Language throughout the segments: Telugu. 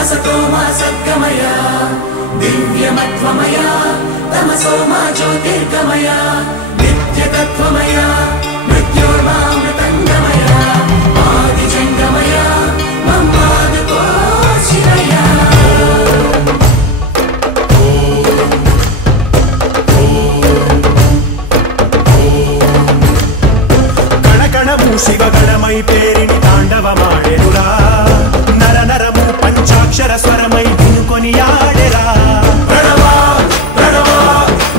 असतो मा सद्गमय दिव्यमत्वमय तमसो मा ज्योतिर्गमय नित्यतत्त्वमय मृत्योर्मामृतङ्गमय आदिजङ्गमय मम्मादको शिवय कणकणमु शिवगणमै पेरिणि ताण्डवमाडेरुरा नर नरमु पंचाक्षर स्वरमै विनुकोनियाडेरा प्रणव प्रणव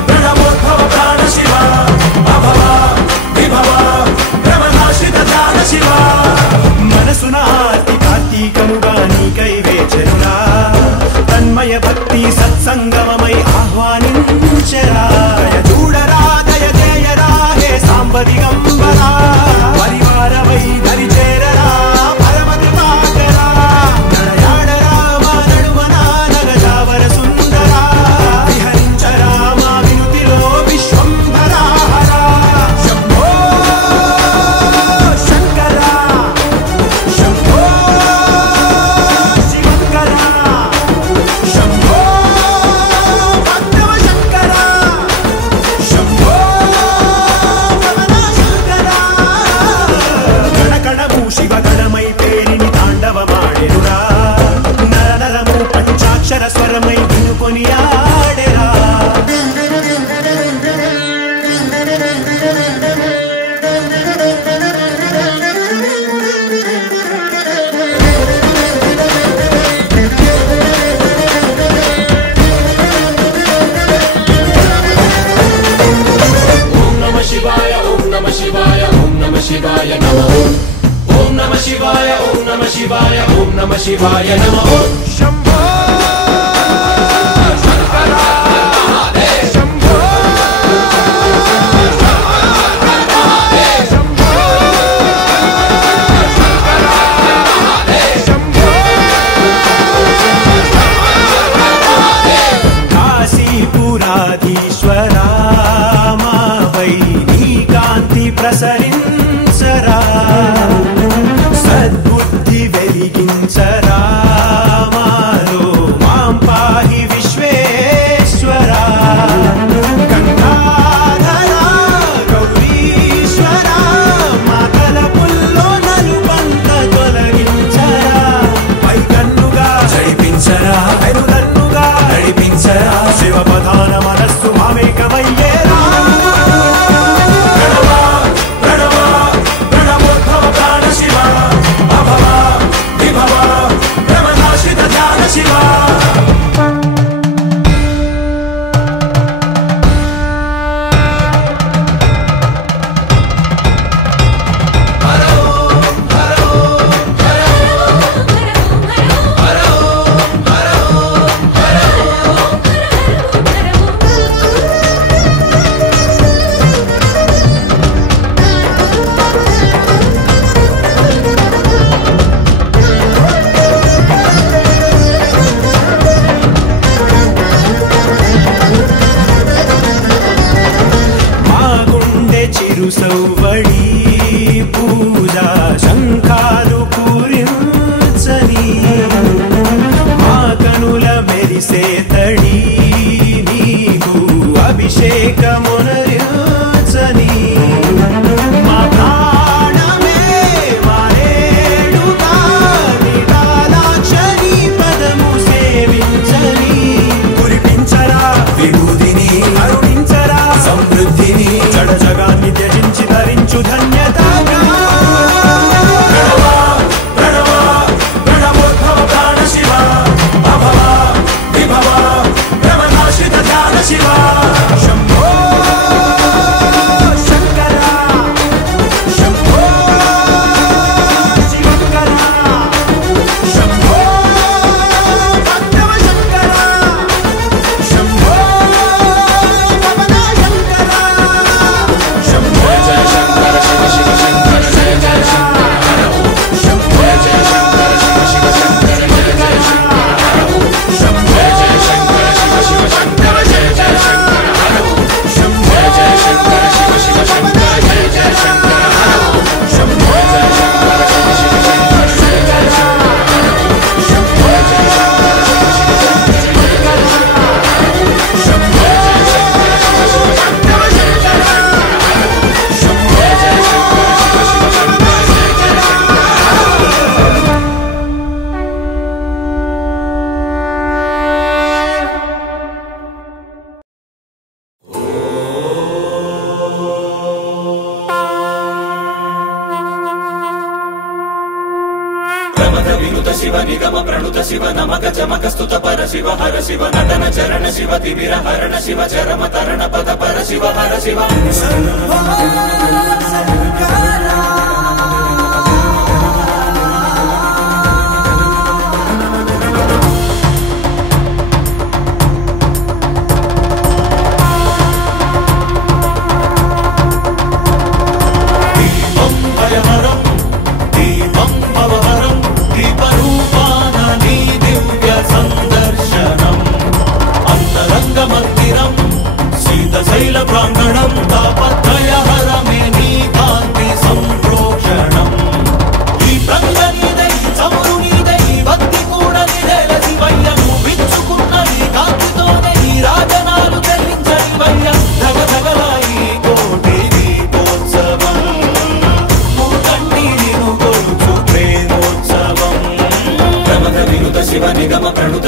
प्रणवोद्भव प्राण शिव अभव विभव भ्रमनाश्रित ध्यान शिव मनसुन आर्ति कार्तीकमुगा नीकै वेचरुरा तन्मय भक्ति सत्संगममै आह्वानिंचरा दय चूडरा दय देयरा हे सांब दिगंबरा परिवार वै दरि चेररा परम कृपाकरा नडयाडरा मा नडुवना नगजावर सुंदरा विहरिंचरा मा विनुतिलो विश्वंभरा हरा शंभो शंकरा शंभो शिवंकरा शंभो भक्तव शंकरा शंभो भवना शंकरा कणकणमु शिवगणमै पेरिणि ताण्डवमाडेरुरा नर नरमु पंचाक्षर स्वरमै विनुकोनियाडेरा ओम नमः शिवाय ओम नमः शिवाय ओम नमः शिवाय नमः ओम नमः शिवाय ओम नमः शिवाय ओम नमः शिवाय नमः शंभो शंकरा शंभो शंभो शंभो काशीपुराधीश्वरा मा वै नी कांति प्रसरिंचरा सद्बुद्धि వెలిగించరా మా వినుత శివ నిగమ ప్రణుత శివ నమక చమక స్తుత పర శివ హర శివ నటన చరణ శివ తిమిర హరణ శివ చరమ తరణ పద పర శివ హర శివ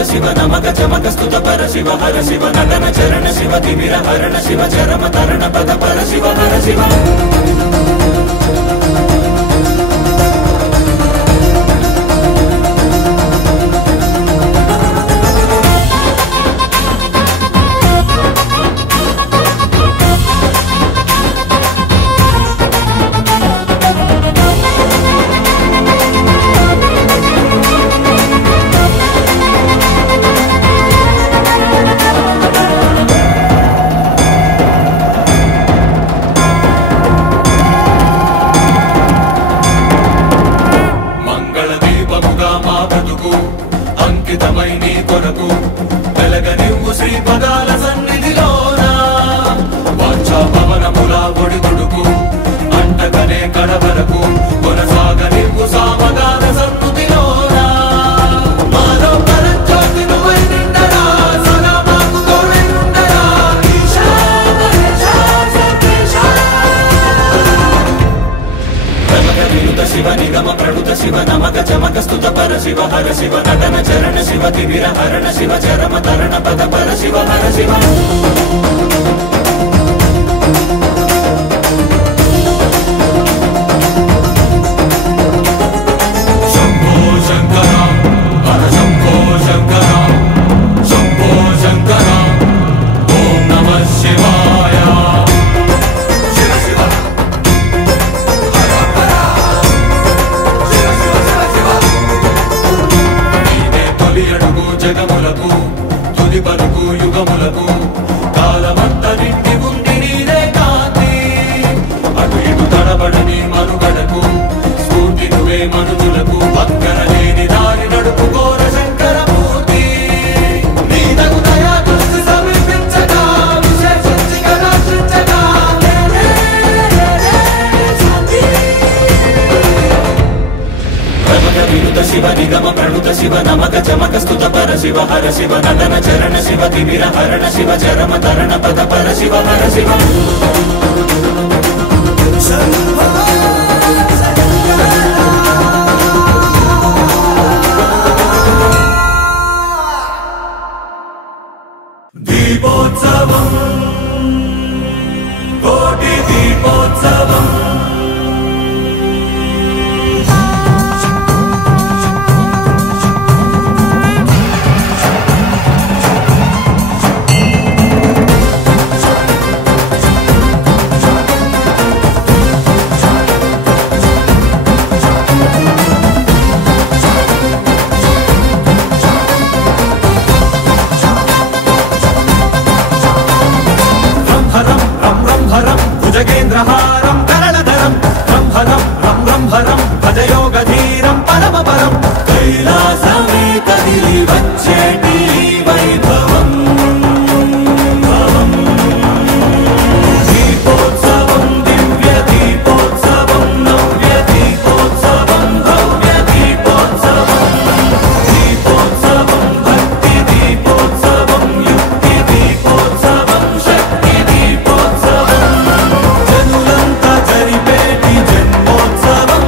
శివ నమక చమక స్తుత పర శివ హర శివ నటన చరణ శివ తిమిర హరణ శివ చరమ తరణ పద పర శివ హర శివ అంకితమై నీ కొరకు వెలగనివ్వు శ్రీ పదాల సన్నిధిలోన వాంఛా పవనముల ఒడిదుడుకు అంటకనే కడవరకు కొనసాగనివ్వు సామగాన సన్నుతిలోన మాలో పరంజ్యోతి నువ్వై నిండరా సదా మాకు తోడై ఉండరా ఈశా మహేశా సర్వేశా వినుత శివ నిగమ ప్రణుత శివ నమక చమక స్తుత పర శివ హర శివ నటన చరణ శివ తిమిర హరణ శివ చరమ తరణ పద పర శివ హర శివ శంభో శంకర హర శంభో శంకర శంభో శంకర ఓం నమః శివాయ శివ శివ జగములకు తుది పలుకు యుగములకు కాలమంత నిండి ఉంది నీదే కాంతి అటు ఇటు తడబడని మనుగడకు స్ఫూర్తి నువ్వే మనుజులకు పక్కన లేని దారి నడుపుకోర శంకరమూర్తి నీ తగు దయా దృష్టి సమీపించగా విశేషించి కటాక్షించగా వినుత శివ నిగమ ప్రణుత శివ నమక చమక స్తుత పర శివ హర శివ నటన చరణ శివ తిమిర హరణ శివ చరమ తరణ పద పర శివ హర శివ దీపోత్సవం కోటి దీపోత్సవం భుజగేంద్రహారం కరళధరం బ్రహ్మరం రం బ్రహ్మరం భజయోగధీరం పరమపరం కైలాసమే కదిలి వచ్చేటి వైభవం దీపోత్సవం దివ్య దీపోత్సవం నవ్య దీపోత్సవం భవ్య దీపోత్సవం దీపోత్సవం భక్తి దీపోత్సవం యుక్తి దీపోత్సవం శక్తి దీపోత్సవం జనులంతా జరిపేటి జన్మోత్సవం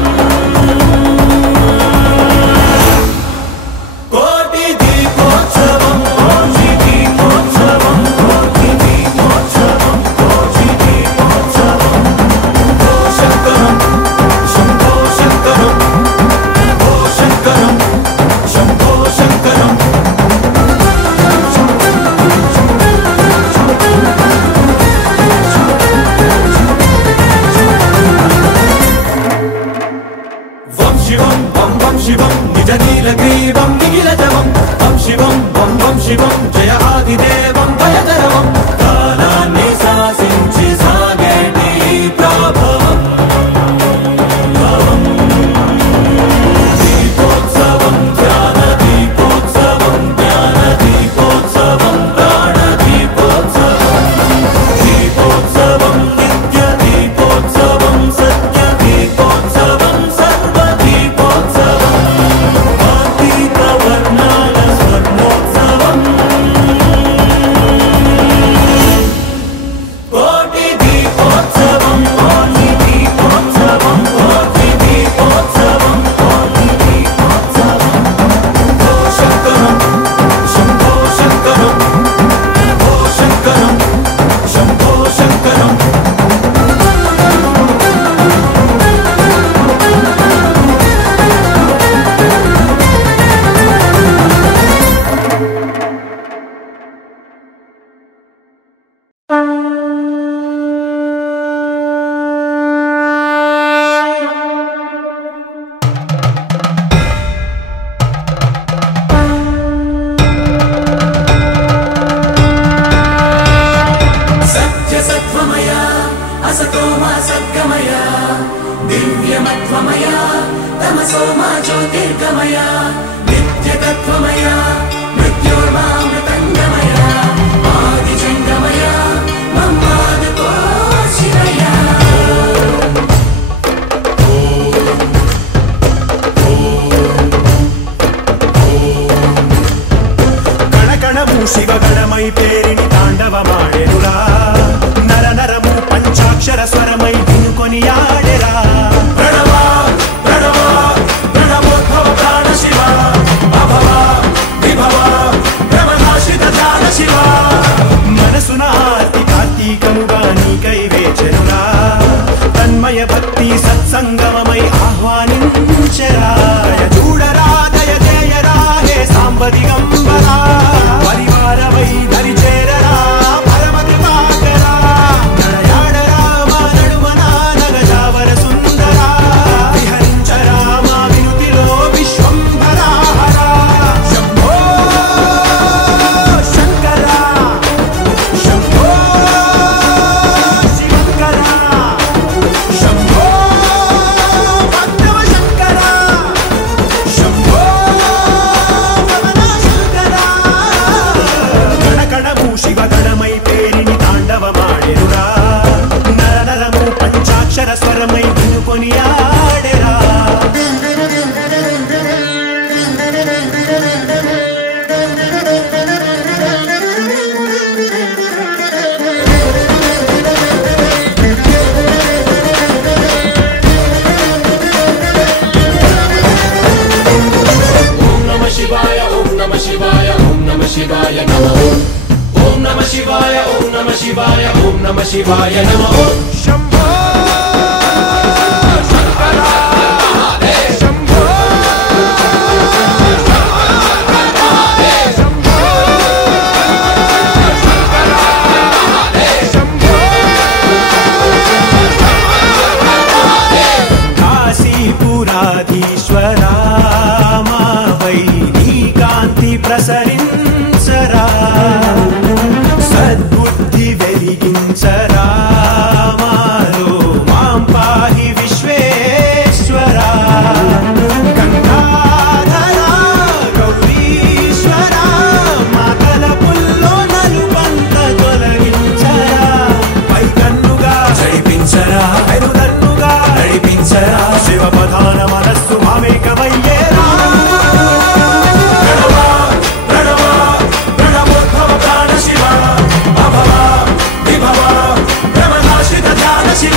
ఆనందమయ నిత్యతత్వమయ మృత్యోర్మామృతంగమయ ఆదిజంగమయ మమ్మాదుకో శివయ కణకణము శివగణమై పేరిని తాండవమాడెనురా నర నరము పంచాక్షర స్వరమై వినుకొని ఆడెరా ప్రణవ ప్రణవ ప్రణవోద్భవ ప్రాణ శివ అభవ విభవ భ్రమనాశిత ధ్యాన శివ మనసున ఆర్తి కార్తీకముగా నీకై వేచెనురా తన్మయ భక్తి సత్సంగమమై ఆహ్వానించెరా చూడరా దయ చేయరా హే సాంబ దిగంబరా పరివారమై దరి చేరరా పరమ కృపాకరా నడయాడరా మా నడుమన నగజావర సుందరా విహరించరా మా వినుతిలో విశ్వంభరా హరా శంభో శంకరా శంభో శివంకరా శంభో భక్తవ శంకరా శంభో శంకరా గణగణము శివగణమై పేరిని తాండవమాడెనురా నర నరము పంచాక్షర స్వరమై వినుకొని ఆడెరా ఓం నమ శివాయ ఓం నమ శివాయ ఓం నమ శివాయ నమ ఓం నమ శివాయ ఓం నమ శివాయ ఓం నమ శివాయ నమ శంభో శంకరా శంభో శంభో శంకరా శంభో కాశీపురాధీశ్వరా మాపై నీ కాంతి ప్రసరించరా సద్బుద్ధి వెలిగించరా మాలో మాం పాహి విశ్వేశ్వరా గంగాధరా గౌరీశ్వరా మాతల పుల్లో నలుబంత తొలగించరా పై కన్నుగా నడిపించరా పెరుదన్నుగా నడిపించరా శివ ప్రధాన మనస్సు మామేకమయ్యేరా ప్రణవ ప్రణవ ప్రణవోద్భవ ప్రాణ శివ అభవ విభవ భ్రమనాశిత ధ్యాన శివ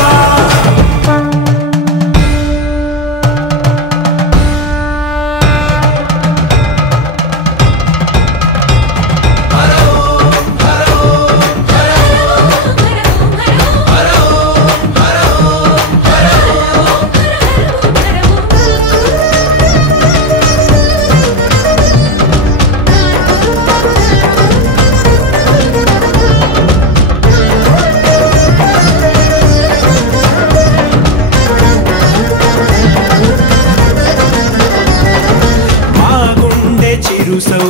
మా గుండె చిరు సౌ